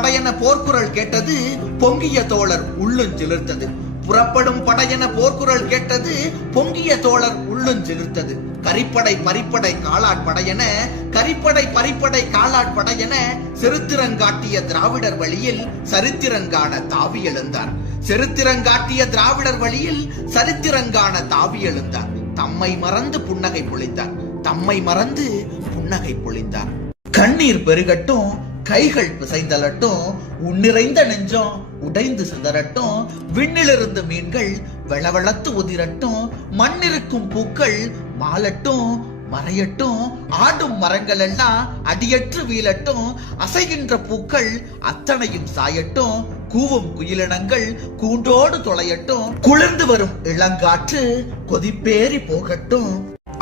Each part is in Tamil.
படையென போர்க்குரல் கேட்டது, பொங்கிய தோழர் உள்ளுஞ்சிலிர்த்தது. புறப்படும் படையென போர்க்குரல் கேட்டது, பொங்கிய தோழர் உள்ளுஞ்சிலிர்த்தது. கரிப்படை பரிப்படை காலாட்படையென, கரிப்படை பரிப்படை காலாட்படையென செருத்திரங்காட்டிய திராவிடர் வழியில் சரித்திரங்கான தாவி எழுந்தார். செருத்திரங்காட்டிய திராவிடர் வழியில் சரித்திரங்கான தாவி எழுந்தார். தம்மை மறந்து புன்னகை பொழிந்தார். தம்மை மறந்து புன்னகை பொழிந்தார். கண்ணீர் பெருகட்டும், கைகள் பிசைந்தலட்டும், உன்னிறைந்த நெஞ்சம் உடைந்து சிதறட்டும். விண்ணிலிருந்து மீன்கள் வெளவெளத்து உதிரட்டும், மண்ணிருக்கும் பூக்கள் மாலட்டும் மறையட்டும். ஆடும் மரங்கள் எல்லாம் அடியற்று வீழட்டும், அசைகின்ற பூக்கள் அத்தனையும் சாயட்டும். கூவும் குயிலினங்கள் கூண்டோடு தொலையட்டும், குளிர்ந்து வரும் இளங்காற்று கொதிப்பேறி போகட்டும்.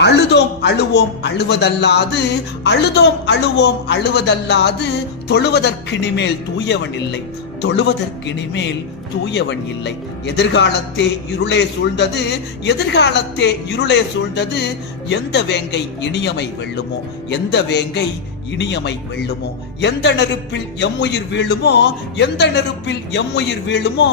அழுதோம் அழுவோம் அழுவதல்லாது, அழுதோம் அழுவோம் அழுவதல்லாது, தொழுவதற்கினிமேல் தூயவன் இல்லை, தொழுவதற்கினிமேல் தூயவன் இல்லை. எதிர்காலத்தே இருளே சூழ்ந்தது, எதிர்காலத்தே இருளே சூழ்ந்தது. எந்த வேங்கை இனியமை வெல்லுமோ, எந்த வேங்கை இனியமை வெல்லுமோ. எந்த நெருப்பில் எம்முயிர் வீழுமோ, எந்த நெருப்பில் எம்முயிர் வீழுமோ.